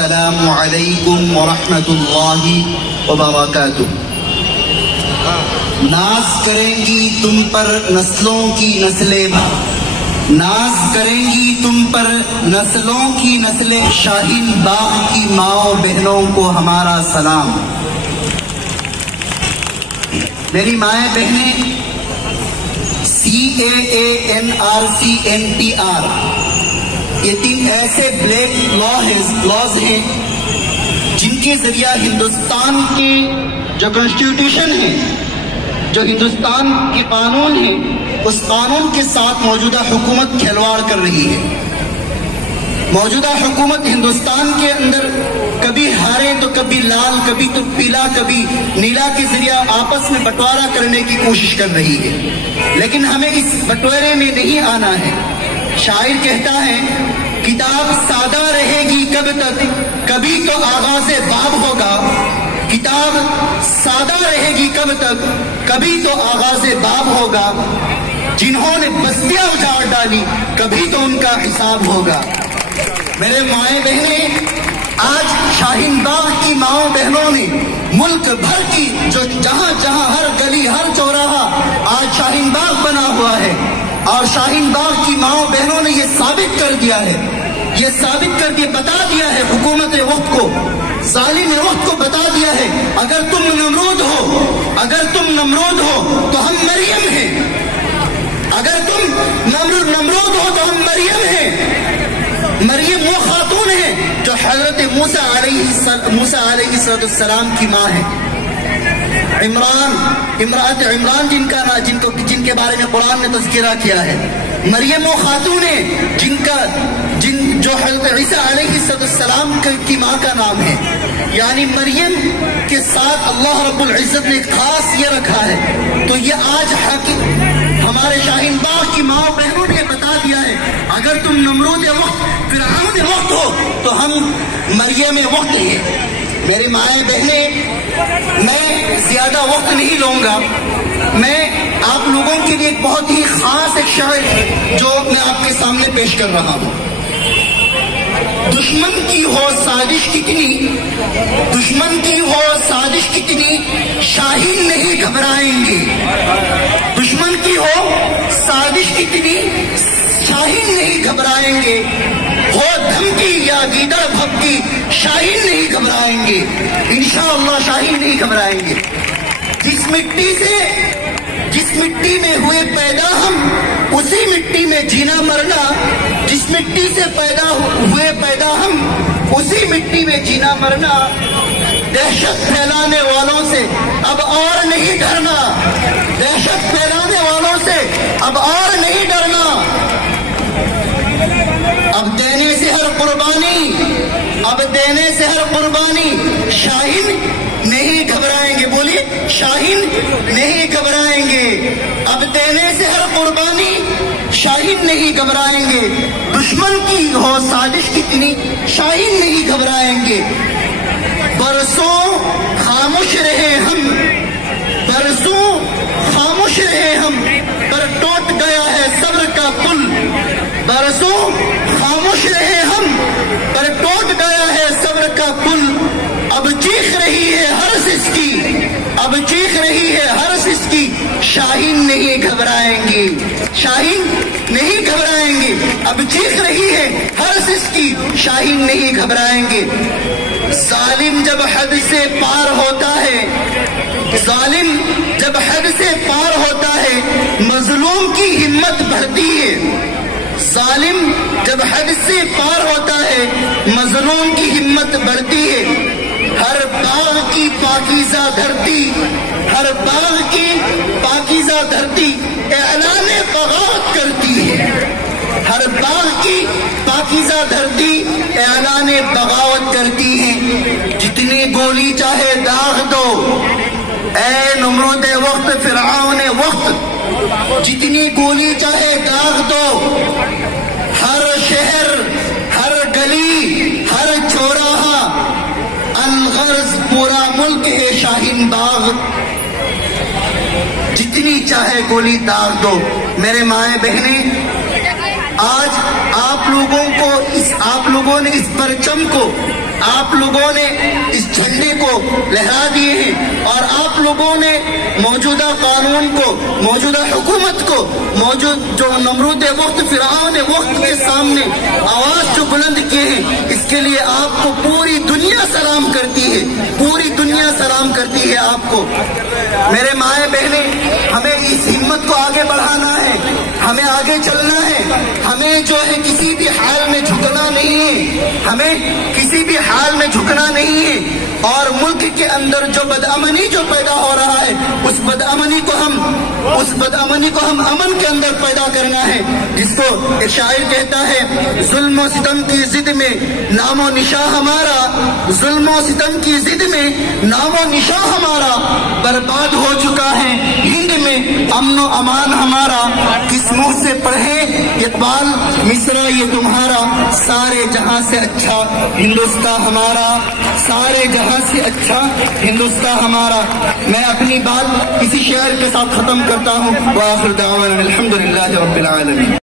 السلام علیکم ورحمۃ اللہ وبرکاتہ۔ ناز کریں گی تم پر نسلوں کی نسلیں، ناز کریں گی تم پر نسلوں کی نسلیں، شاہین باغ کی ماؤں بہنوں کو ہمارا سلام۔ میری مائیں بہنیں، CAANRCNTR یہ 3 ایسے بلیک لاز ہیں جن کے ذریعہ ہندوستان کی جو کانسٹیٹیوشن ہے، جو ہندوستان کے قانون ہیں، اس قانون کے ساتھ موجودہ حکومت کھلواڑ کر رہی ہے۔ موجودہ حکومت ہندوستان کے اندر کبھی ہرے تو کبھی لال، کبھی تو پیلا، کبھی نیلا کے ذریعہ آپس میں بٹوارا کرنے کی کوشش کر رہی ہے، لیکن ہمیں اس بٹوارے میں نہیں آنا ہے۔ شاعر کہتا ہے، کتاب سادہ رہے گی کب تک، کبھی تو آغاز باب ہوگا۔ کتاب سادہ رہے گی کب تک، کبھی تو آغاز باب ہوگا۔ جنہوں نے بستیاں اجاڑ ڈالی، کبھی تو ان کا حساب ہوگا۔ میرے مائیں بہنیں، آج شاہین باغ کی ماؤں بہنوں نے ملک بھر کی جو جہاں جہاں ہر گلی ہر چوراہا آج شاہین باغ بنا ہوا ہے، اور شاہین باغ کی ماؤں بہنوں نے یہ ثابت کر دیا ہے، یہ ثابت کر کے بتا دیا ہے حکومت وقت کو، ظالم وقت کو بتا دیا ہے، اگر تم نمرود ہو، اگر تم نمرود ہو تو ہم مریم ہیں، اگر تم نمرود ہو تو ہم مریم ہیں۔ مریم وہ خاتون ہے جو حضرت موسیٰ علیہ السلام کی ماں ہے۔ امرأت عمران جن کے بارے میں قرآن نے تذکرہ کیا ہے، مریم وہ خاتون ہے جو حضرت عیسیٰ علیہ السلام کی ماں کا نام ہے۔ یعنی مریم کے ساتھ اللہ رب العزت نے خاص یہ رکھا ہے۔ تو یہ آج ہمارے شاہین باغ کی ماں بہنوں نے بتا دیا ہے، اگر تم نمرود وقت، فرعون وقت ہو تو ہم مریم وقت ہیں۔ میری مائیں بہنیں، میں زیادہ وقت نہیں لوں گا، میں آپ لوگوں کے لیے ایک بہت ہی خاص ایک شعر جو میں آپ کے سامنے پیش کر رہا ہوں۔ دشمن کی ہو سازش کتنی، دشمن کی ہو سازش کتنی، شاہین نہیں گھبرائیں گے۔ دشمن کی ہو سازش کتنی، شاہین نہیں گھبرائیں گے۔ ہو دھمکی یا گیدڑ بھبکی، شاہین نہیں گھبرائیں گے۔ انشاءاللہ شاہین نہیں گھبرائیں گے۔ جس مٹی میں ہوئے پیدا ہم، اسی مٹی میں جینا مرنا، جس مٹی سے ہوئے پیدا ہم، اسی مٹی میں جینا مرنا۔ دہشت پھیلانے والوں سے اب اور نہیں ڈرنا، دہشت پھیلانے والوں سے اب اور نہیں ڈرنا۔ اب دینے سے ہر قربانی، شاہین نہیں گھبرائیں گے۔ بولیے، شاہین نہیں گھبرائیں گے۔ اب دینے سے ہر قربانی، شاہین نہیں گھبرائیں گے۔ دشمن کی ہو سازش کتنی، شاہین نہیں گھبرائیں گے۔ برسوں خاموش رہے ہم، برسوں خاموش رہے ہم، پر ٹوٹ گیا ہے صبر کا پل۔ برسوں خاموش رہے ہم، پر ٹوٹ گیا ہے صبر کا پل۔ اب چیخ رہی ہے ہر سسکی، اب چیخ رہی ہے ہر سسکی، شاہین نہیں گھبرائیں گے، شاہین نہیں گھبرائیں گے۔ اب چیخ رہی ہے ہر سسکی، شاہین نہیں گھبرائیں گے۔ ظالم جب حد سے پار ہوتا ہے، ظالم جب حد سے پار ہوتا ہے، مظلوم کی ہمت بڑھتی ہے۔ ظالم جب حد سے پار ہوتا ہے، مظلوم کی ہمت بڑھتی ہے۔ ہر باغ کی پاکیزہ دھرتی، ہر باغ کی پاکیزہ دھرتی اعلان بغاوت کرتی ہے۔ ہر باغ کی پاکیزہ دھرتی اعلان بغاوت کرتی ہے۔ جتنی گولی چاہے داغ دو، اے نمرود وقت، فرعون وقت، جتنی گولی چاہے داغ دو۔ ہر شہر، ہر گلی، ہر چوراہا، الغرض پورا ملک ہے شاہین باغ، جتنی چاہے گولی داغ دو۔ میرے مائیں بہنیں، آج آپ لوگوں نے اس پرچم کو آپ لوگوں نے اس جھنڈے کو لہرا دیے ہیں اور آپ لوگوں نے موجودہ قانون کو، موجودہ حکومت کو، موجود جو نمرود وقت، فرعون وقت کے سامنے آواز جو بلند کیے ہیں، اس کے لیے آپ کو پوری دنیا سلام کرتی ہے، پوری دنیا سلام کرتی ہے آپ کو۔ میرے مائیں بہنیں، ہمیں اس ہمت کو آگے بڑھانا ہے، ہمیں آگے چلنا ہے، ہمیں جو ہے کسی بھی حال میں جھکنا نہیں ہے، ہمیں کسی بھی حال میں جھکنا نہیں ہے، اور ملک کے اندر جو بدامنی جو پیدا ہو رہا ہے، اس بدامنی کو ہم امن کے اندر پیدا کرنا ہے، جس کو ایک شاعر کہتا ہے، ظلم و ستم کی ضد میں نام و نشاں ہمارا، ظلم و ستم کی ضد میں نام و نشاں ہمارا، برباد ہو چکا ہے ہند میں امن و امان ہمارا، کس منہ سے پڑھے اقبال مصرع یہ تمہارا، سارے جہاں سے اچھا ہندوستان ہمارا، سارے جہاں سے اچھا ہندوستان ہمارا۔ میں اپنی بات اسی شعر کے ساتھ ختم کرتا ہوں، وآخر دعوانا الحمدللہ رب العالمین۔